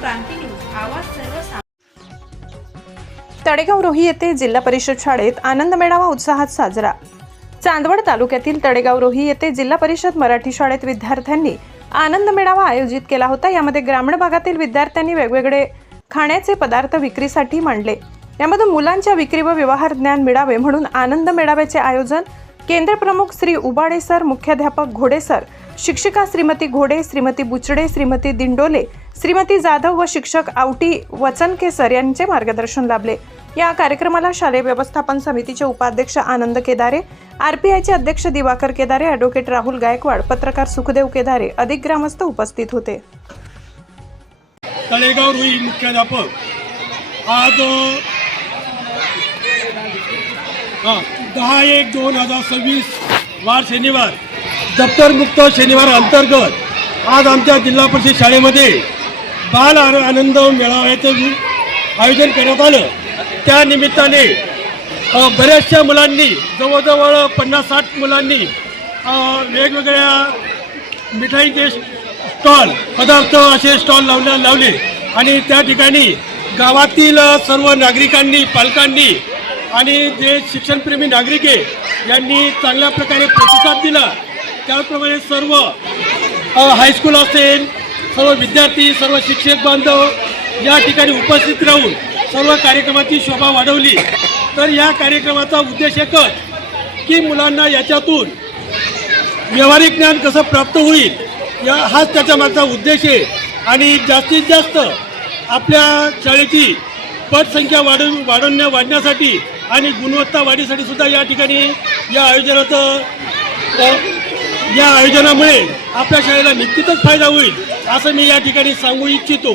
क्रांती news आवाज सर्व तळेगाव रोही येथे जिल्हा परिषद शाळेत आनंद मेळावा उत्साहात साजरा। चांदवड तालुक्यातील तळेगाव रोही येथे जिल्हा परिषद मराठी शाळेत विद्यार्थ्यांनी आनंद मेळावा आयोजित केला होता। यामध्ये ग्रामीण भागातील विद्यार्थ्यांनी वेगवेगळे खाण्याचे पदार्थ विक्रीसाठी मांडले। यामधून मुलांच्या विक्री व व्यवहार ज्ञान मिळावे म्हणून आनंद मेळाव्याचे आयोजन केंद्र प्रमुख श्री उबाडे सर, मुख्याध्यापक घोडे सर, शिक्षिका श्रीमती घोडे, श्रीमती बुचडे, श्रीमती दिंडोले, श्रीमती जाधव व शिक्षक आवटी वचनके सर यांचे मार्गदर्शन लाभले। या कार्यक्रमाला शालेय व्यवस्थापन समितीचे उपाध्यक्ष आनंद केदारे, आरपीआयचे अध्यक्ष दिवाकर केदारे, ॲडव्होकेट राहुल गायकवाड, पत्रकार सुखदेव केदारे अधिक ग्रामस्थ उपस्थित होते। तळेगाव रोही मुख्याध्यापक आज 10/1/2026 वार शनिवार दप्तर मुक्त शनिवार अंतर्गत आज आमच्या जिल्हा परिषद शाळेमध्ये बाल आनंद मेळाव्याचं आयोजन करण्यात आलं। त्या निमित्ताने बऱ्याचशा मुलांनी जवळजवळ 50-60 मुलांनी वेगवेगळ्या मिठाईचे स्टॉल, पदार्थ असे स्टॉल लावले आणि त्या ठिकाणी गावातील सर्व नागरिकांनी, पालकांनी आणि जे शिक्षणप्रेमी नागरिक आहे यांनी चांगल्या प्रकारे प्रतिसाद दिला। त्याचप्रमाणे सर्व हायस्कूल असेल, सर्व विद्यार्थी, सर्व शिक्षक बांधव या ठिकाणी उपस्थित राहून सर्व कार्यक्रमाची शोभा वाढवली। तर या कार्यक्रमाचा उद्देश एकच की मुलांना याच्यातून व्यावहारिक ज्ञान कसं प्राप्त होईल हाच त्याच्या मागचा उद्देश आहे आणि जास्तीत जास्त आपल्या शाळेची पटसंख्या वाढवण्यासाठी आणि गुणवत्ता वाढीसाठी सुद्धा या ठिकाणी या आयोजनामुळे आपल्या शाळेला निश्चितच फायदा होईल असं मी या ठिकाणी सांगू इच्छितो।